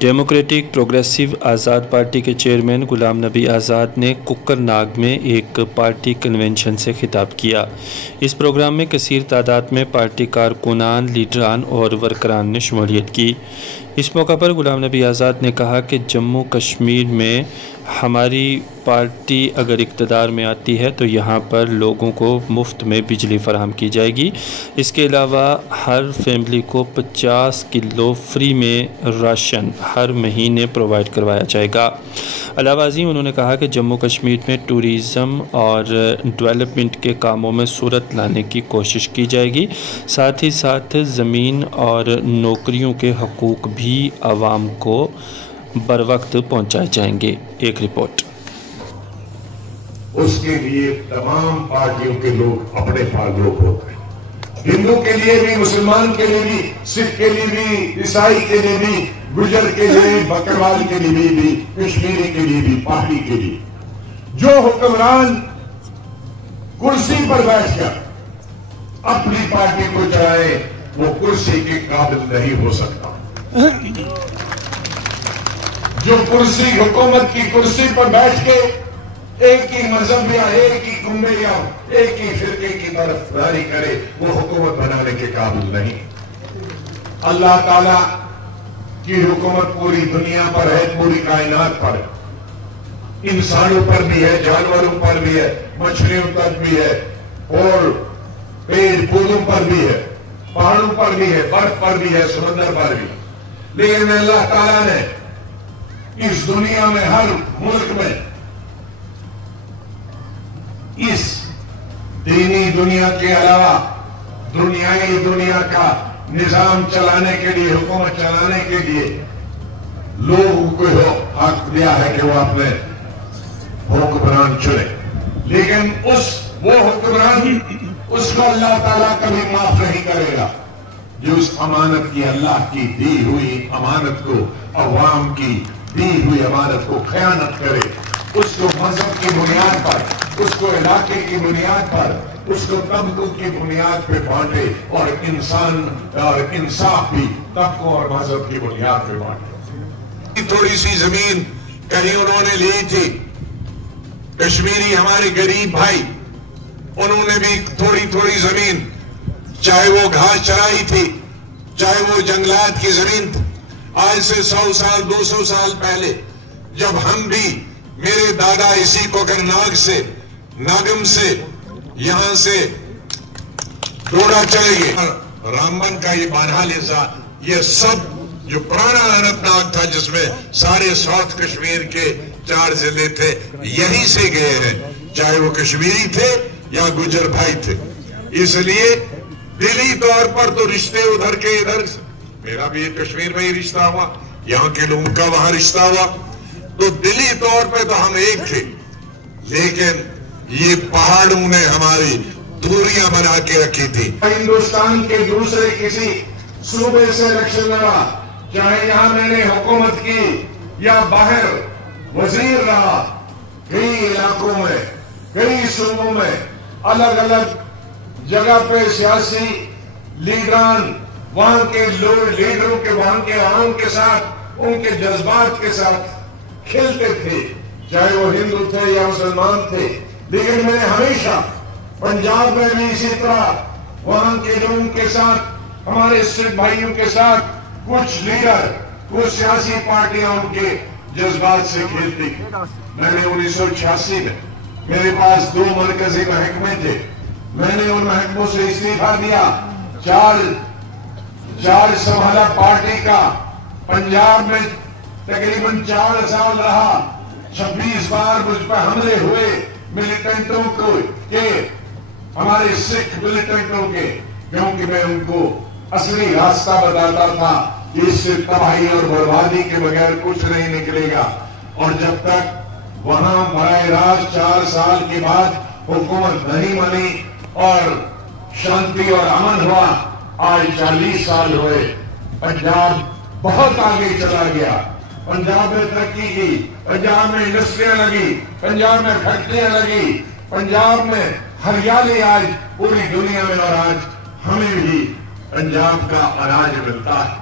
Democratic progressive آزاد party کے chairman Ghulam نبی آزاد نے ککر ناگ میں ایک پارٹی کنونشن سے خطاب کیا۔ اس پروگرام میں کثیر تعداد میں پارٹی کارکنان، لیڈران اور ورکران نے شمولیت کی۔ اس موقع پر غلام نبی آزاد نے کہا کہ جموں کشمیر میں ہماری پارٹی اگر اقتدار میں آتی ہے تو یہاں پر لوگوں کو مفت میں بجلی فراہم کی جائے گی۔ اس کے علاوہ ہر فیملی کو 50 کلو فری میں راشن ہر مہینے پرووائڈ کروایا جائے گا۔ علاوہ ازیں انہوں نے کہا کہ جموں کشمیر میں ٹورزم اور ڈیولپمنٹ کے کاموں میں سرعت لانے کی کوشش کی جائے گی، ساتھ ہی ساتھ زمین اور نوکریوں کے حقوق بھی عوام کو بروقت پہنچائے جائیں گے۔ ایک رپورٹ۔ اس کے لیے تمام پارٹیوں کے لوگ اپنے تعلق ہوتے ہیں، ہندو کے لیے بھی، مسلمان کے لیے بھی، سکھ کے لیے بھی، عیسائی کے لیے بھی، گجر کے لیے، بکروال کے لیے بھی، کشمیری کے لیے بھی، پہاڑی کے لیے۔ جو حکمران کرسی پر بیٹھ کر اپنی پارٹی کو چلائے وہ کرسی کے قابل نہیں ہو سکتا۔ جو کرسی، حکومت کی کرسی پر بیٹھ کے ایک ہی مذہب یا ایک ہی کنبے یا ایک ہی فرقے کی طرفداری کرے وہ حکومت بنانے کے قابل نہیں۔ اللہ تعالیٰ کی حکومت پوری دنیا پر ہے، پوری کائنات پر، انسانوں پر بھی ہے، جانوروں پر بھی ہے، مچھلیوں پر بھی ہے، اور پیڑ پودوں پر بھی ہے، پہاڑوں پر بھی ہے، برف پر بھی ہے، سمندر پر بھی۔ لیکن اللہ تعالیٰ نے اس دنیا میں ہر ملک میں اس دینی دنیا کے علاوہ دنیائی دنیا کا نظام چلانے کے لیے، حکومت چلانے کے لیے لوگوں کو حق دیا ہے کہ وہ اپنے حکمران چنے، لیکن وہ حکمران اس کو اللہ تعالیٰ کبھی معاف نہیں کرے گا جو اس امانت کی، اللہ کی دی ہوئی امانت کو، عوام کی دی ہوئی امانت کو خیانت کرے، اس کو مذہب کی بنیاد پر، اس کو علاقے کی بنیاد پر، اس کو طبقوں کی بنیاد پہ بانٹے، اور انسان اور انصاف بھی طبقوں اور مذہب کی بنیاد پہ بانٹے۔ تھوڑی سی زمین کہیں انہوں نے لی تھی، کشمیری ہمارے غریب بھائی، انہوں نے بھی تھوڑی تھوڑی زمین، چاہے وہ گھاس چرائی تھی، چاہے وہ جنگلات کی زمین تھی۔ آج سے 100 سال 200 سال پہلے جب ہم بھی، میرے دادا اسی کوکر ناگ سے، ناگم سے، یہاں سے ڈوڈا چلے گئے، رامبن کا یہ بانہال حصہ، یہ سب جو پرانا اننت ناگ تھا جس میں سارے ساؤتھ کشمیر کے 4 ضلع تھے، یہیں سے گئے ہیں، چاہے وہ کشمیری تھے یا گجر بھائی تھے۔ اس لیے دلی طور پر تو رشتے ادھر کے ادھر، میرا بھی کشمیر میں ہی رشتہ ہوا، یہاں کے لوگوں کا وہاں رشتہ ہوا، تو دلی طور پہ تو ہم ایک تھے، لیکن یہ پہاڑوں نے ہماری دوریاں بنا کے رکھی تھی۔ ہندوستان کے دوسرے کسی صوبے سے الیکشن لڑا، چاہے یہاں میں نے حکومت کی یا باہر وزیر رہا، کئی علاقوں میں، کئی صوبوں میں، الگ الگ جگہ پہ سیاسی لیڈران وہاں کے لیڈروں کے، وہاں کے عوام کے ساتھ، ان کے جذبات کے ساتھ کھیلتے تھے، چاہے وہ ہندو تھے یا مسلمان تھے۔ لیکن میں نے ہمیشہ پنجاب میں بھی اسی طرح وہاں کے لوگوں کے ساتھ، ہمارے سکھ بھائیوں کے ساتھ، کچھ لیڈر، کچھ سیاسی پارٹیاں ان کے جذبات سے کھیلتی تھی۔ میں نے 1986 میں، میرے پاس 2 مرکزی محکمے تھے، میں نے ان محکموں سے استعفا دیا، 4 سنبھالا پارٹی کا، پنجاب میں تقریباً 4 سال رہا، 26 بار مجھ پر حملے ہوئے ملیٹنٹوں کو، کہ ہمارے سکھ ملیٹنٹوں کے، کیونکہ میں ان کو اصلی راستہ بتاتا تھا کہ اس سے تباہی اور بربادی کے بغیر کچھ نہیں نکلے گا۔ اور جب تک وہاں براہ راست 4 سال کے بعد حکومت نہیں بنی اور شانتی اور امن ہوا، آج 40 سال ہوئے، پنجاب بہت آگے چلا گیا، پنجاب میں ترقی کی، پنجاب میں انڈسٹریاں لگی، پنجاب میں فیکٹریاں لگی، پنجاب میں ہریالی آج پوری دنیا میں، اور آج ہمیں بھی پنجاب کا اناج ملتا ہے۔